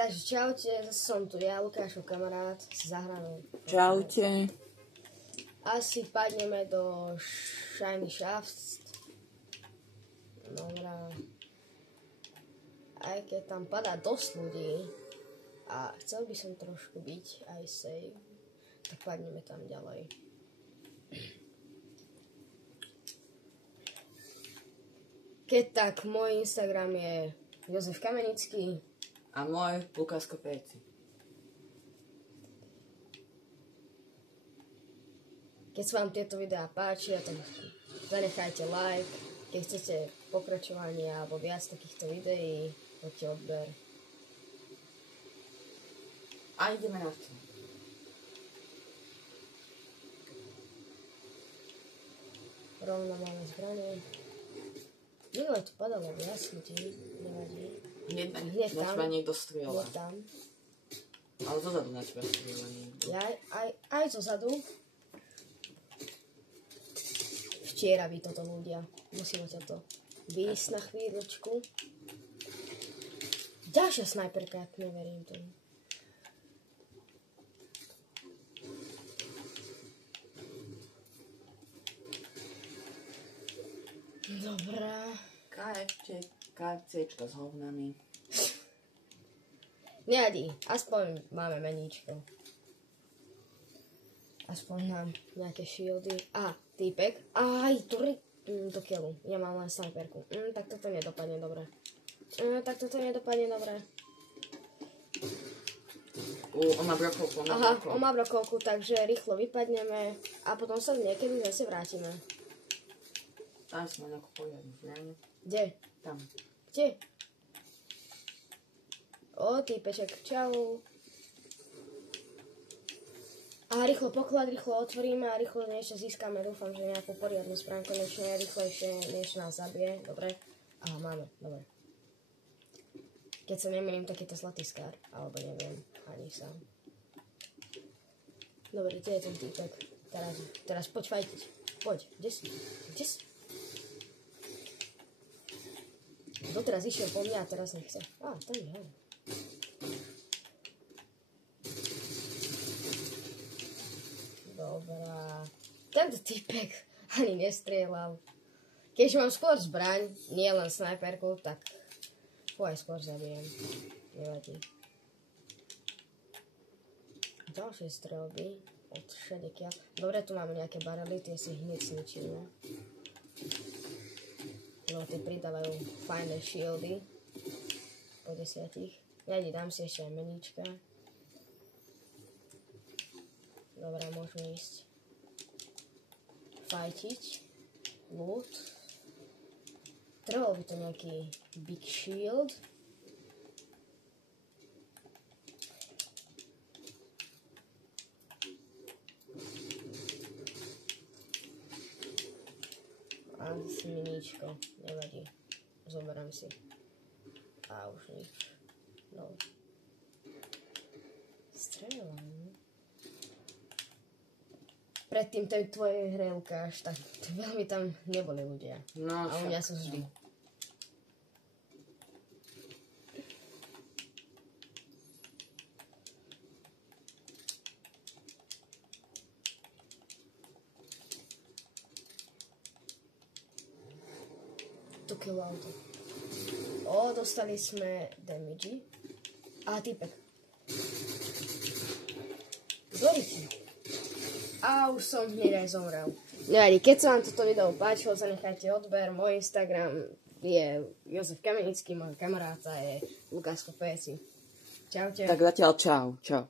Takže čaute, zase som tu ja, Lukášov kamarát s zahranou. Čaute. Asi padneme do Shiny Shafts. Dobrá. Aj keď tam padá dosť ľudí a chcel by som trošku byť aj save, tak padneme tam ďalej. Keď tak, môj Instagram je Jozef Kamenický. A môj Lukáš Kopejci. Keď sa vám tieto videá páčia, tak zanechajte like. Keď chcete pokračovanie alebo viac takýchto videí, poďte odber. A ideme na to. Rovno máme zbranie. Minule tu padalo viac ľudí, nevadí. Hneď na teba niekto strieľa. Hneď tam. Ale zozadu na teba strieľa niekto. Aj zozadu. Včera by toto ľudia. Musíme ťa to výjsť na chvíľočku. Ďalšia snajperka, ak neverím tomu. Dobrá. KFCčka s hovnami. Nevadí, aspoň máme meníčko. Aspoň nám nejaké shieldy. Aha, týpek. Aj, do killu. Ja mám len snajperku. Tak toto nedopadne dobre. On má brokovku, on má brokovku, takže rýchlo vypadneme a potom sa niekedy zase vrátime. Tam si ma nejakú poriadnu zbraň. Kde? Tam. Kde? O, týpeček, čau. A rýchlo poklad, rýchlo otvoríme a rýchlo niečo získame. Dúfam, že nejakú poriadnu správnu konečne, rýchlejšie, než nás zabije. Dobre? Aha, máme, dobre. Keď sa nemýlim, tak je to zlatý skár. Alebo neviem, ani sám. Dobre, kde je ten týpek? Teraz poď fajtiť. Poď, kde si? Doteraz išiel po mňa a teraz nechce. To je hej. Dobrá. Tento typek ani nestrieľal. Keďže mám skôr zbraň, nie len snajperku, tak ho aj skôr zabijem. Nevadí. Ďalšie strelby od šedekia. Dobre, tu máme nejaké barely, tie si hneď zničíme. No, tie pridávajú fajné shieldy. Po 10. Nevadí, dám si ešte aj meníčka. Dobre, môžeme ísť fajtiť. Loot. Trebalo by to nejaký big shield. A miníčko, nevadí. Zoberám si. A už nič. No. Strieľam. Predtým tej tvojej hre, Lukáš, tak veľmi tam neboli ľudia. No, a u mňa sú vždy. Tu kill auto. Dostali sme damage. A týpek. Zoriti. A už som hneď aj zomrel. Nevadí, keď sa vám toto video páčilo, zanechajte odber. Môj Instagram je Jozef Kamenický, môj kamaráta je Lukáš Kopejci. Čaute. Tak zatiaľ čau.